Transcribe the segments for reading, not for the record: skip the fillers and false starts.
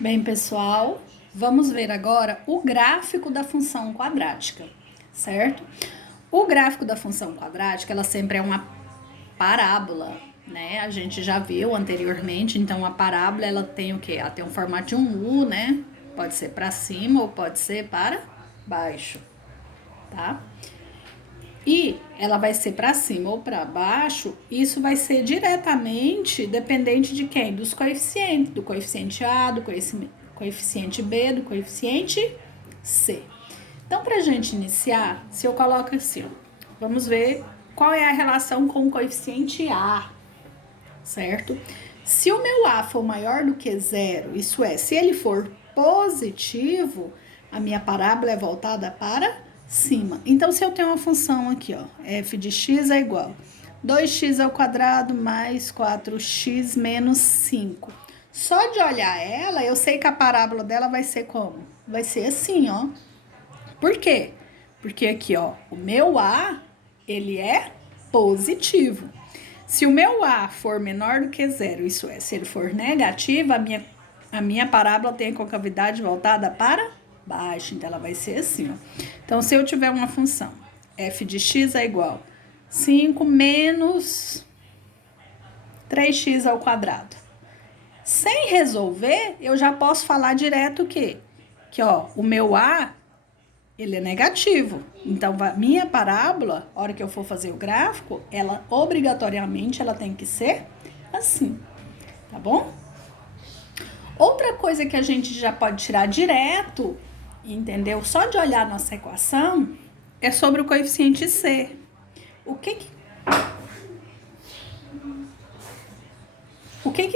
Bem, pessoal, vamos ver agora o gráfico da função quadrática, certo? O gráfico da função quadrática, ela sempre é uma parábola, né? A gente já viu anteriormente, então a parábola, ela tem o quê? Ela tem um formato de um U, né? Pode ser para cima ou pode ser para baixo, tá? E ela vai ser para cima ou para baixo, isso vai ser diretamente dependente de quem? Dos coeficientes, do coeficiente A, do coeficiente B, do coeficiente C. Então, para a gente iniciar, se eu coloco assim, ó, vamos ver qual é a relação com o coeficiente A, certo? Se o meu A for maior do que zero, isso é, se ele for positivo, a minha parábola é voltada para cima. Então, se eu tenho uma função aqui, ó, f de x é igual 2x ao quadrado mais 4x menos 5. Só de olhar ela, eu sei que a parábola dela vai ser como? Vai ser assim, ó. Por quê? Porque aqui, ó, o meu A, ele é positivo. Se o meu A for menor do que zero, isso é, se ele for negativo, a minha parábola tem a concavidade voltada para baixo. Então, ela vai ser assim, ó. Então, se eu tiver uma função f de x é igual 5 menos 3x ao quadrado. Sem resolver, eu já posso falar direto que ó, o meu A, ele é negativo. Então, a minha parábola, a hora que eu for fazer o gráfico, ela obrigatoriamente ela tem que ser assim, tá bom? Outra coisa que a gente já pode tirar direto, entendeu? Só de olhar nossa equação, é sobre o coeficiente C. O que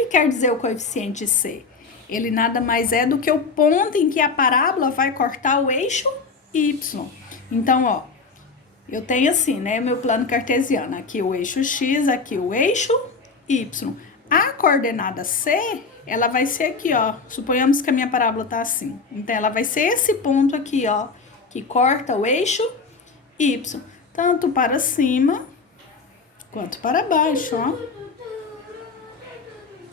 quer dizer o coeficiente C? Ele nada mais é do que o ponto em que a parábola vai cortar o eixo Y. Então, ó, eu tenho assim, né, meu plano cartesiano. Aqui o eixo X, aqui o eixo Y. A coordenada C, ela vai ser aqui, ó. Suponhamos que a minha parábola tá assim. Então, ela vai ser esse ponto aqui, ó, que corta o eixo Y. Tanto para cima, quanto para baixo, ó.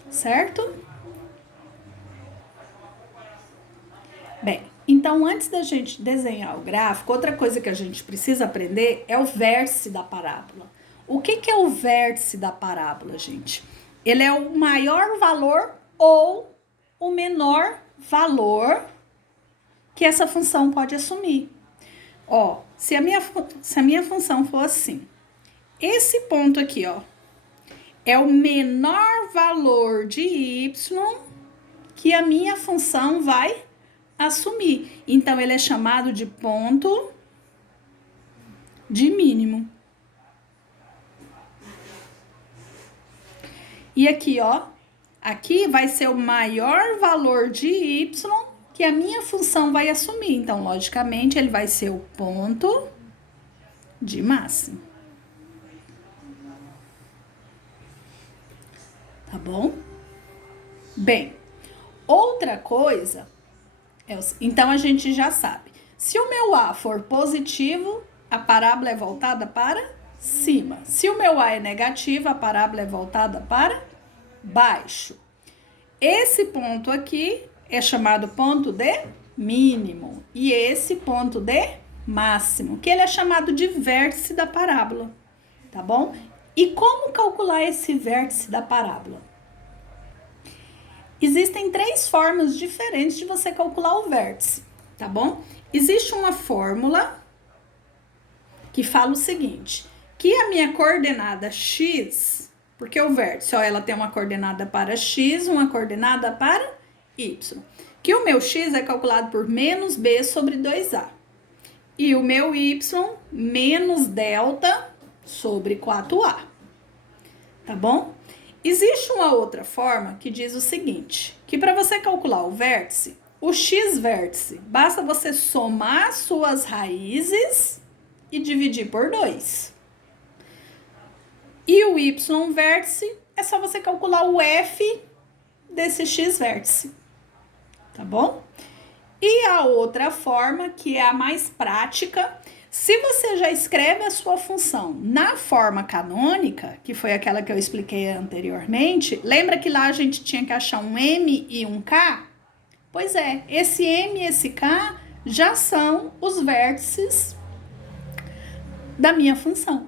Certo? Bem, então antes da gente desenhar o gráfico, outra coisa que a gente precisa aprender é o vértice da parábola. O que é o vértice da parábola, gente? Ele é o maior valor ou o menor valor que essa função pode assumir. Ó, se a minha função for assim, esse ponto aqui, ó, é o menor valor de y que a minha função vai assumir. Então, ele é chamado de ponto de mínimo. E aqui, ó, aqui vai ser o maior valor de y que a minha função vai assumir. Então, logicamente, ele vai ser o ponto de máximo. Tá bom? Bem, outra coisa, então a gente já sabe. Se o meu A for positivo, a parábola é voltada para cima. Se o meu A é negativo, a parábola é voltada para baixo. Esse ponto aqui é chamado ponto de mínimo e esse ponto de máximo, que ele é chamado de vértice da parábola, tá bom? E como calcular esse vértice da parábola? Existem 3 formas diferentes de você calcular o vértice, tá bom? Existe uma fórmula que fala o seguinte, que a minha coordenada x, porque o vértice, ó, ela tem uma coordenada para x, uma coordenada para y, que o meu x é calculado por menos b sobre 2a, e o meu y menos delta sobre 4a, tá bom? Existe uma outra forma que diz o seguinte, que para você calcular o vértice, o x-vértice, basta você somar suas raízes e dividir por 2. E o y-vértice é só você calcular o f desse x-vértice, tá bom? E a outra forma, que é a mais prática, se você já escreve a sua função na forma canônica, que foi aquela que eu expliquei anteriormente, lembra que lá a gente tinha que achar um m e um k? Pois é, esse M e esse K já são os vértices da minha função.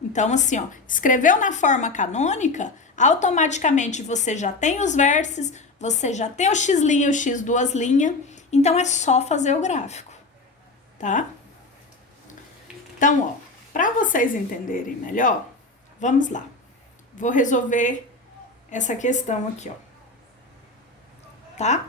Então, assim, ó, escreveu na forma canônica, automaticamente você já tem os vértices, você já tem o x' e o x duas linhas, então é só fazer o gráfico, tá? Então, ó, para vocês entenderem melhor, vamos lá. Vou resolver essa questão aqui, ó. Tá?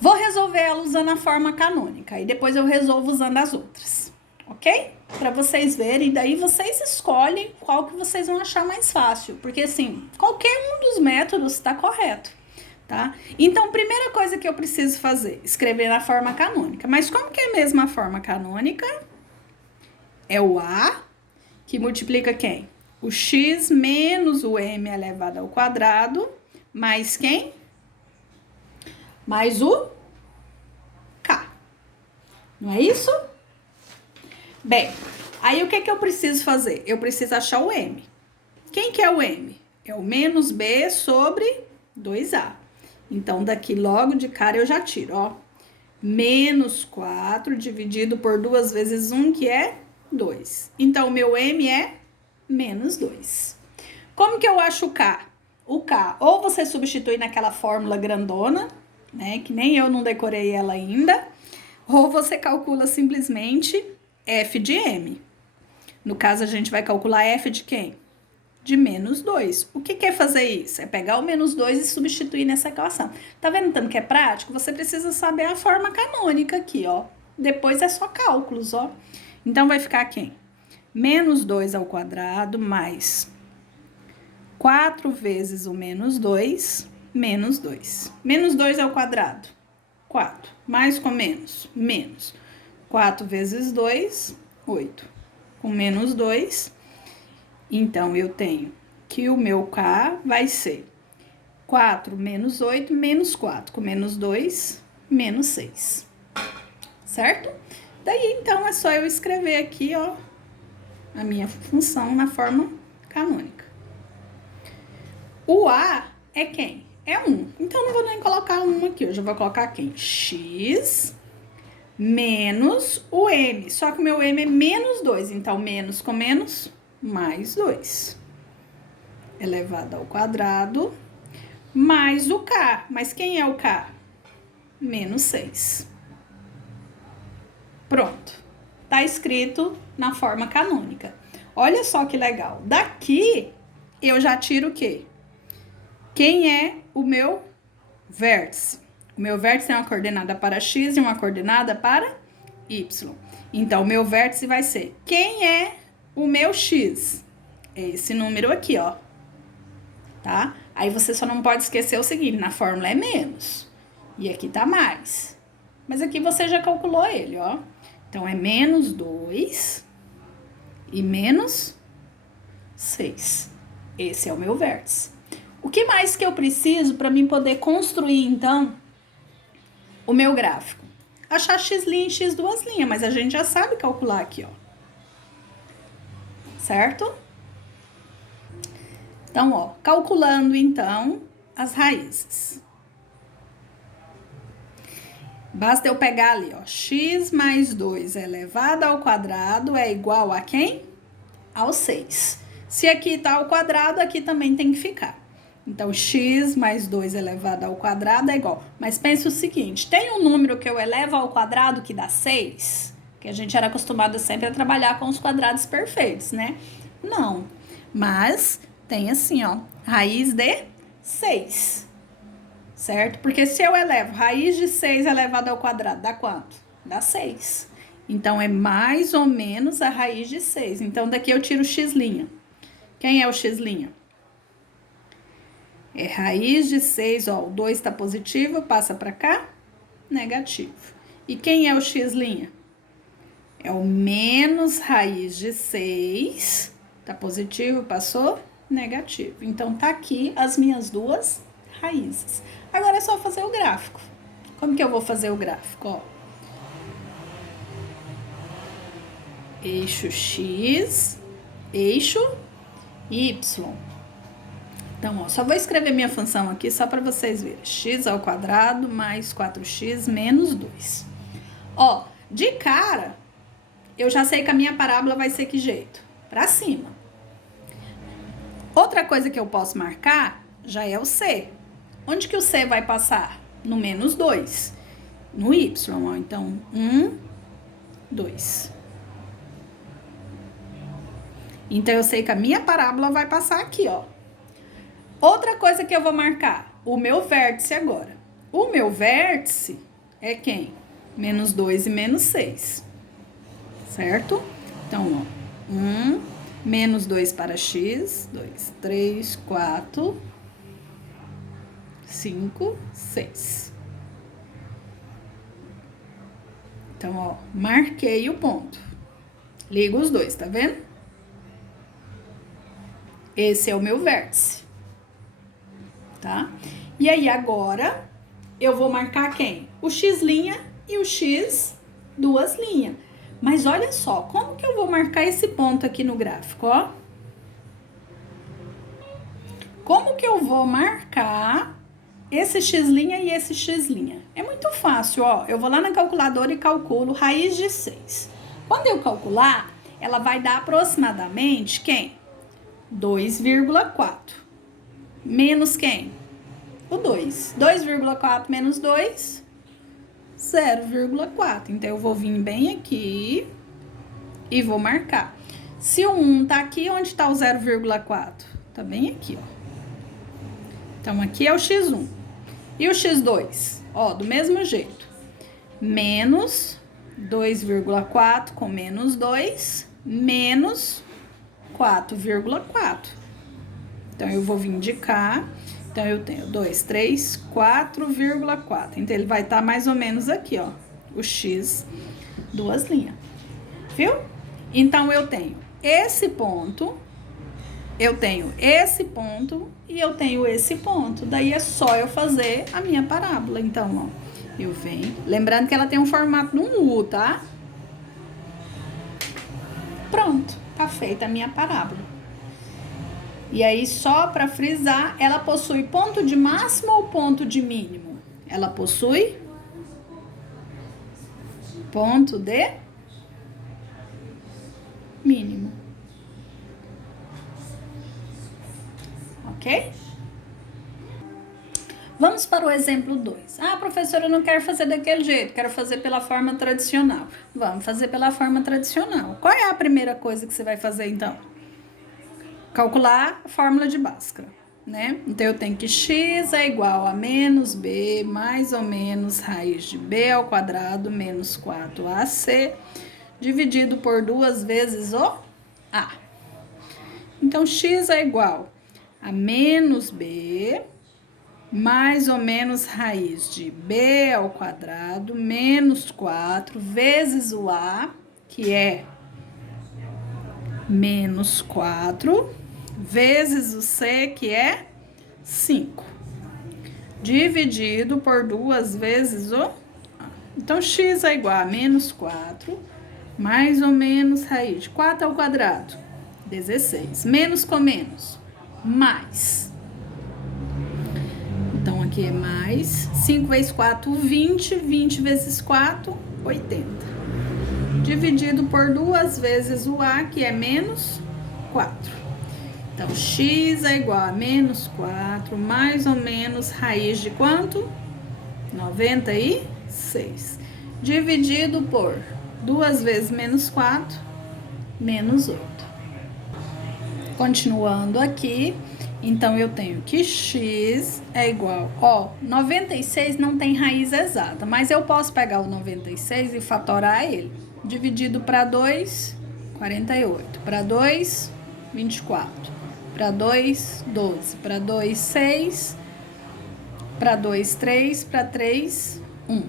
Vou resolver ela usando a forma canônica e depois eu resolvo usando as outras, ok? Para vocês verem, daí vocês escolhem qual que vocês vão achar mais fácil, porque assim, qualquer um dos métodos está correto, tá? Então, primeira coisa que eu preciso fazer, escrever na forma canônica. Mas como que é mesmo a forma canônica? É o A, que multiplica quem? O x menos o m elevado ao quadrado, mais quem? Mais o K. Não é isso? Bem, aí o que que eu preciso fazer? Eu preciso achar o M. Quem que é o M? É o menos B sobre 2A. Então, daqui logo de cara eu já tiro, ó. Menos 4 dividido por 2 vezes 1, que é 2. Então, o meu M é menos 2. Como que eu acho o K? O K, ou você substitui naquela fórmula grandona, né, que nem eu não decorei ela ainda, ou você calcula simplesmente F de M. No caso, a gente vai calcular F de quem? De menos 2. O que é fazer isso? É pegar o menos 2 e substituir nessa equação. Tá vendo tanto que é prático? Você precisa saber a forma canônica aqui, ó. Depois é só cálculos, ó. Então, vai ficar quem? Menos 2 ao quadrado mais 4 vezes o menos 2, menos 2. Menos 2 ao quadrado, 4. Mais com menos, menos. 4 vezes 2, 8. Com menos 2, então eu tenho que o meu K vai ser 4 menos 8, menos 4. Com menos 2, menos 6. Certo? Daí, então, é só eu escrever aqui, ó, a minha função na forma canônica. O A é quem? É 1. Então, não vou nem colocar 1 aqui. Eu já vou colocar quem? X menos o M. Só que o meu M é menos 2. Então, menos com menos, mais 2. Elevado ao quadrado, mais o K. Mas quem é o K? Menos 6. Pronto. Tá escrito na forma canônica. Olha só que legal. Daqui, eu já tiro o quê? Quem é o meu vértice? O meu vértice tem uma coordenada para x e uma coordenada para y. Então, o meu vértice vai ser, quem é o meu x? É esse número aqui, ó. Tá? Aí, você só não pode esquecer o seguinte, na fórmula é menos. E aqui tá mais. Mas aqui você já calculou ele, ó. Então, é menos 2 e menos 6. Esse é o meu vértice. O que mais que eu preciso para mim poder construir, então, o meu gráfico? Achar x' e x duas linhas, mas a gente já sabe calcular aqui, ó. Certo? Então, ó, calculando, então, as raízes. Basta eu pegar ali, ó, x mais 2 elevado ao quadrado é igual a quem? Ao 6. Se aqui tá ao quadrado, aqui também tem que ficar. Então, x mais 2 elevado ao quadrado é igual. Mas pense o seguinte, tem um número que eu elevo ao quadrado que dá 6? Que a gente era acostumado sempre a trabalhar com os quadrados perfeitos, né? Não. Mas tem assim, ó, raiz de 6. Certo? Porque se eu elevo raiz de 6 elevado ao quadrado, dá quanto? Dá 6. Então, é mais ou menos a raiz de 6. Então, daqui eu tiro o x'. Quem é o x'? É raiz de 6, ó, o 2 tá positivo, passa para cá, negativo. E quem é o x'? É o menos raiz de 6, tá positivo, passou, negativo. Então, tá aqui as minhas duas raízes. Agora é só fazer o gráfico. Como que eu vou fazer o gráfico? Ó, eixo X, eixo Y. Então, ó, só vou escrever minha função aqui só para vocês verem. X ao quadrado mais 4x menos 2. Ó, de cara, eu já sei que a minha parábola vai ser que jeito? Para cima. Outra coisa que eu posso marcar já é o C. Onde que o C vai passar? No menos 2. No Y, ó. Então, 1, 2. Então, eu sei que a minha parábola vai passar aqui, ó. Outra coisa que eu vou marcar, o meu vértice agora. O meu vértice é quem? Menos 2 e menos 6. Certo? Então, ó, 1, menos 2 para x, 2, 3, 4, 5, 6. Então, ó, marquei o ponto. Ligo os dois, tá vendo? Esse é o meu vértice. Tá? E aí, agora, eu vou marcar quem? O x' e o x duas linhas. Mas olha só, como que eu vou marcar esse ponto aqui no gráfico, ó? Como que eu vou marcar esse x' e esse x'? É muito fácil, ó. Eu vou lá na calculadora e calculo raiz de 6. Quando eu calcular, ela vai dar aproximadamente quem? 2,4. Menos quem? O 2. 2,4 menos 2, 0,4. Então, eu vou vir bem aqui e vou marcar. Se o 1 tá aqui, onde tá o 0,4? Tá bem aqui, ó. Então, aqui é o x1. E o x2? Ó, do mesmo jeito. Menos 2,4 com menos 2, menos 4,4. Então, eu vou vir de cá. Então, eu tenho 2, 3, 4,4. Então, ele vai estar mais ou menos aqui, ó. O x, duas linhas. Viu? Então, eu tenho esse ponto, eu tenho esse ponto e eu tenho esse ponto. Daí, é só eu fazer a minha parábola. Então, ó, eu venho... Lembrando que ela tem um formato de um U, tá? Pronto, tá feita a minha parábola. E aí, só para frisar, ela possui ponto de máximo ou ponto de mínimo? Ela possui ponto de mínimo. Ok? Vamos para o exemplo 2. Ah, professora, eu não quero fazer daquele jeito, quero fazer pela forma tradicional. Vamos fazer pela forma tradicional. Qual é a primeira coisa que você vai fazer, então? Calcular a fórmula de Bhaskara, né? Então, eu tenho que x é igual a menos b mais ou menos raiz de b ao quadrado menos 4ac dividido por 2 vezes o a. Então, x é igual a menos b mais ou menos raiz de b ao quadrado menos 4 vezes o a, que é menos 4, vezes o C, que é 5, dividido por 2 vezes o A. Então, x é igual a menos 4, mais ou menos raiz de 4 ao quadrado, 16. Menos com menos, mais. Então, aqui é mais. 5 vezes 4, 20. 20 vezes 4, 80. Dividido por 2 vezes o A, que é menos 4. Então, x é igual a menos 4, mais ou menos raiz de quanto? 96. Dividido por 2 vezes menos 4, menos 8. Continuando aqui, então eu tenho que x é igual... Ó, 96 não tem raiz exata, mas eu posso pegar o 96 e fatorar ele. Dividido para 2, 48. Para 2, 24. Para 2, 12. Para 2, 6. Para 2, 3. Para 3, 1.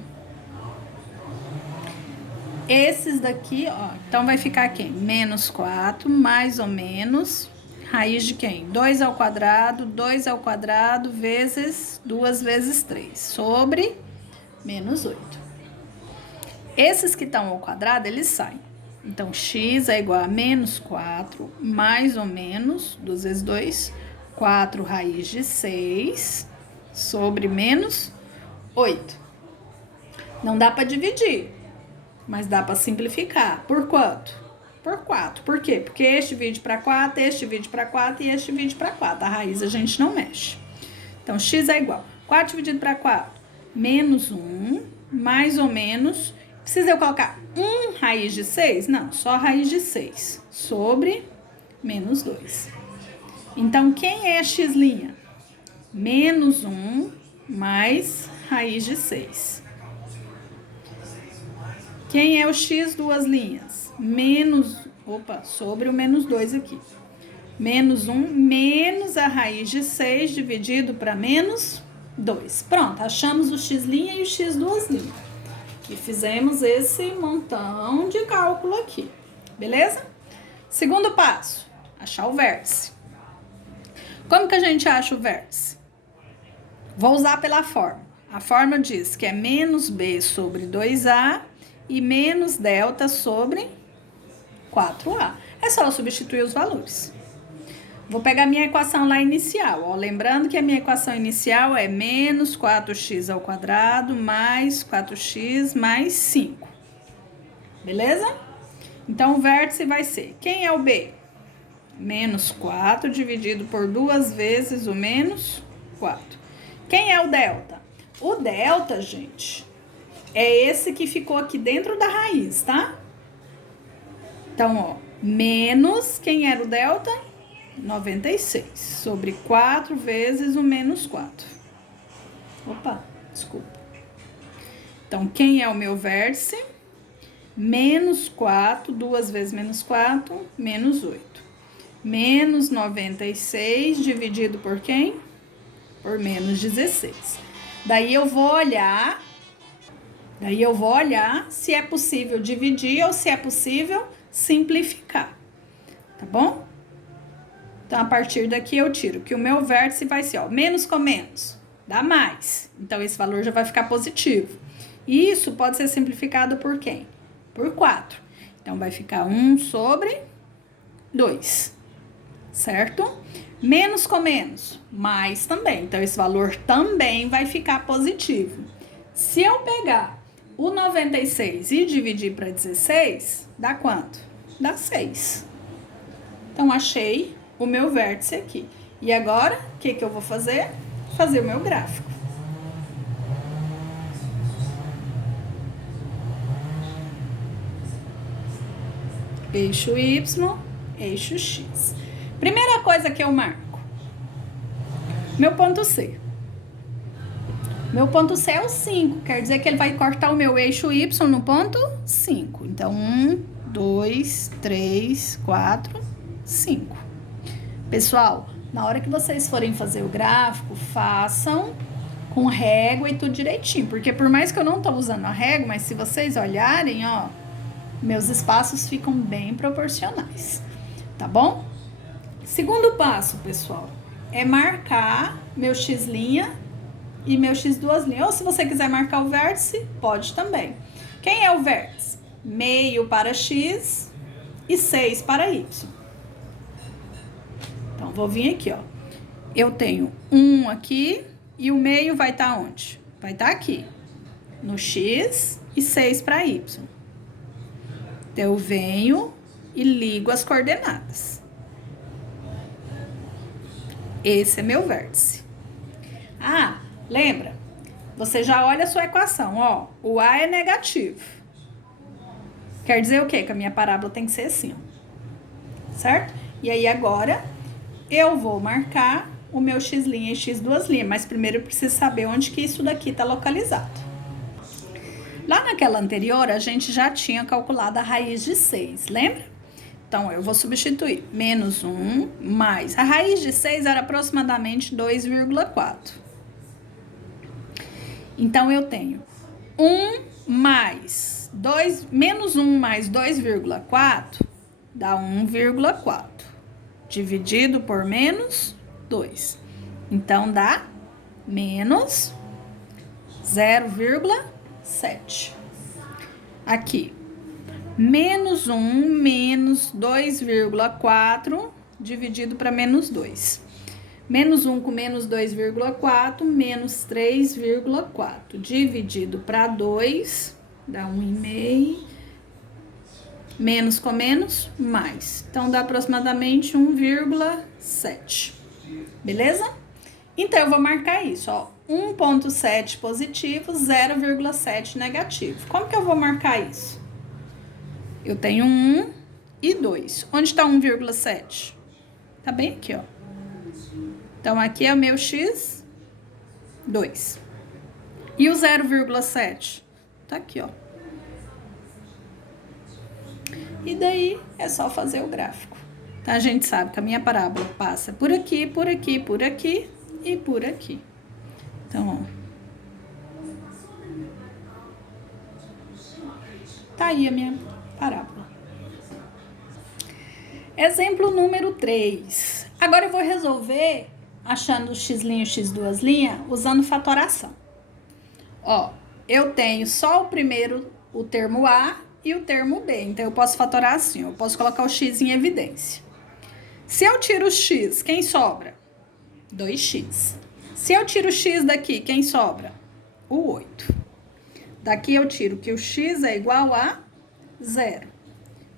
Esses daqui, ó, então vai ficar quem? Menos 4, mais ou menos, raiz de quem? 2 ao quadrado, vezes 2 vezes 3, sobre menos 8. Esses que estão ao quadrado, eles saem. Então, x é igual a menos 4, mais ou menos, 2 vezes 2, 4 raiz de 6 sobre menos 8. Não dá para dividir, mas dá para simplificar. Por quanto? Por 4. Por quê? Porque este divide para 4, este divide para 4 e este divide para 4. A raiz a gente não mexe. Então, x é igual. 4 dividido para 4, menos 1, mais ou menos. Precisa eu colocar 1 raiz de 6? Não, só raiz de 6 sobre menos 2. Então, quem é x'? Menos 1 mais raiz de 6. Quem é o x duas linhas? Sobre o menos 2 aqui. Menos 1 menos a raiz de 6 dividido para menos 2. Pronto, achamos o x' e o x duas linhas. E fizemos esse montão de cálculo aqui. Beleza? Segundo passo, achar o vértice. Como que a gente acha o vértice? Vou usar pela fórmula. A fórmula diz que é menos b sobre 2a e menos delta sobre 4a. É só eu substituir os valores. Vou pegar minha equação lá inicial. Ó. Lembrando que a minha equação inicial é menos 4x ao quadrado mais 4x mais 5. Beleza? Então, o vértice vai ser... Quem é o b? Menos 4 dividido por 2 vezes o menos 4. Quem é o delta? O delta, gente, é esse que ficou aqui dentro da raiz, tá? Então, ó, menos, quem era o delta? 96, sobre 4 vezes o menos 4. Opa, desculpa. Então, quem é o meu vértice? Menos 4, 2 vezes menos 4, menos 8. Menos 96 dividido por quem? Por menos 16. Daí eu vou olhar se é possível dividir ou se é possível simplificar. Tá bom? Então, a partir daqui eu tiro que o meu vértice vai ser, ó, menos com menos, dá mais. Então, esse valor já vai ficar positivo. E isso pode ser simplificado por quem? Por 4. Então, vai ficar 1 sobre 2, certo? Menos com menos, mais também. Então, esse valor também vai ficar positivo. Se eu pegar o 96 e dividir para 16, dá quanto? Dá 6. Então, achei o meu vértice aqui. E agora, o que eu vou fazer? Fazer o meu gráfico. Eixo Y, eixo X. Primeira coisa que eu marco. Meu ponto C. Meu ponto C é o 5. Quer dizer que ele vai cortar o meu eixo Y no ponto 5. Então, 1, 2, 3, 4, 5. Pessoal, na hora que vocês forem fazer o gráfico, façam com régua e tudo direitinho. Porque por mais que eu não tô usando a régua, mas se vocês olharem, ó, meus espaços ficam bem proporcionais. Tá bom? Segundo passo, pessoal, é marcar meu x' e meu x duas linhas. Ou se você quiser marcar o vértice, pode também. Quem é o vértice? Meio para x e 6 para y. Então, vou vir aqui, ó. Eu tenho 1 aqui e o meio vai estar onde? Vai estar aqui, no x e 6 para y. Então, eu venho e ligo as coordenadas. Esse é meu vértice. Ah, lembra? Você já olha a sua equação, ó. O A é negativo. Quer dizer o quê? Que a minha parábola tem que ser assim, ó. Certo? E aí, agora, eu vou marcar o meu x' e x duas linhas. Mas primeiro eu preciso saber onde que isso daqui tá localizado. Lá naquela anterior, a gente já tinha calculado a raiz de 6, lembra? Então, eu vou substituir menos 1 mais... A raiz de 6 era aproximadamente 2,4. Então, eu tenho 1 mais 2... Menos 1 mais 2,4 dá 1,4. Dividido por menos 2. Então, dá menos 0,7. Aqui. Menos 1 menos 2,4 dividido para menos 2. Menos 1 com menos 2,4, menos 3,4. Dividido para 2, dá 1,5. Menos com menos, mais. Então, dá aproximadamente 1,7. Beleza? Então, eu vou marcar isso, ó. 1,7 positivo, 0,7 negativo. Como que eu vou marcar isso? Eu tenho 1 e 2. Onde está 1,7? Tá bem aqui, ó. Então, aqui é o meu x, 2. E o 0,7? Tá aqui, ó. E daí, é só fazer o gráfico. Então, a gente sabe que a minha parábola passa por aqui, por aqui, por aqui e por aqui. Então, ó. Tá aí a minha parábola. Exemplo número 3. Agora eu vou resolver achando o x' e x2', usando fatoração. Ó, eu tenho só o primeiro, o termo A e o termo B. Então, eu posso fatorar assim, eu posso colocar o x em evidência. Se eu tiro o x, quem sobra? 2x. Se eu tiro o x daqui, quem sobra? O 8. Daqui eu tiro que o x é igual a 0.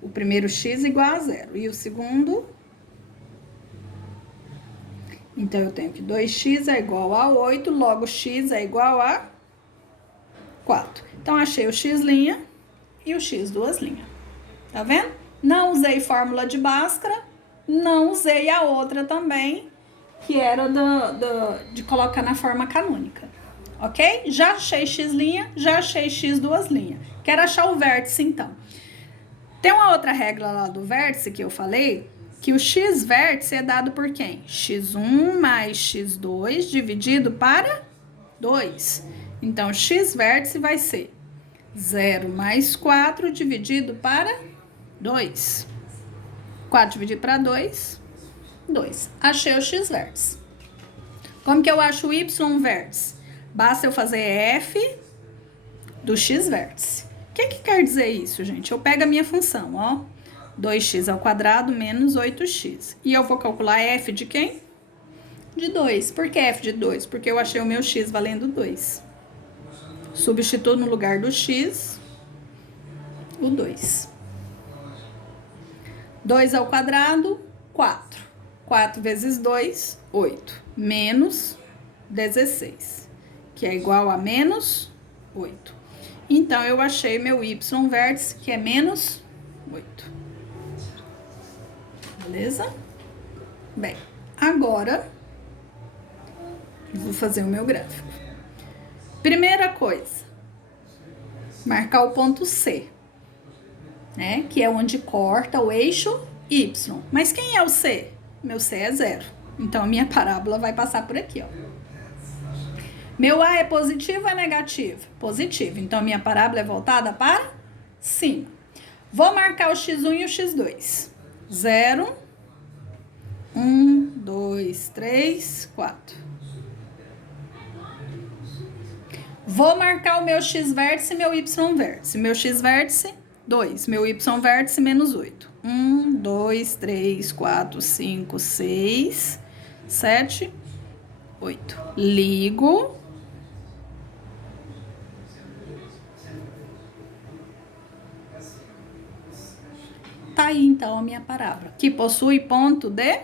O primeiro x igual a 0. E o segundo... Então, eu tenho que 2x é igual a 8, logo x é igual a 4. Então, achei o x' e o x2'. Tá vendo? Não usei fórmula de Bhaskara, não usei a outra também, que era de colocar na forma canônica. Ok? Já achei x', já achei x2'. Quero achar o vértice, então. Tem uma outra regra lá do vértice que eu falei, que o x vértice é dado por quem? x1 mais x2 dividido para 2. Então, x vértice vai ser 0 mais 4 dividido para 2. 4 dividido para 2, 2. Achei o x vértice. Como que eu acho o y vértice? Basta eu fazer f do x vértice. O que quer dizer isso, gente? Eu pego a minha função, ó. 2x ao quadrado menos 8x. E eu vou calcular f de quem? De 2. Por que f de 2? Porque eu achei o meu x valendo 2. Substituo no lugar do x o 2. 2 ao quadrado, 4. 4 vezes 2, 8. Menos 16, que é igual a menos 8. Então, eu achei meu y vértice, que é menos 8. Beleza? Bem, agora eu vou fazer o meu gráfico. Primeira coisa, marcar o ponto C, né? Que é onde corta o eixo Y. Mas quem é o C? Meu C é 0. Então, a minha parábola vai passar por aqui, ó. Meu A é positivo ou é negativo? Positivo. Então, a minha parábola é voltada para cima. Vou marcar o x1 e o x2. 0, 1, 2, 3, 4. Vou marcar o meu x vértice e meu y vértice. Meu x vértice, 2. Meu y vértice, menos 8. 1, 2, 3, 4, 5, 6, 7, 8. Ligo. Tá aí, então, a minha parábola, que possui ponto de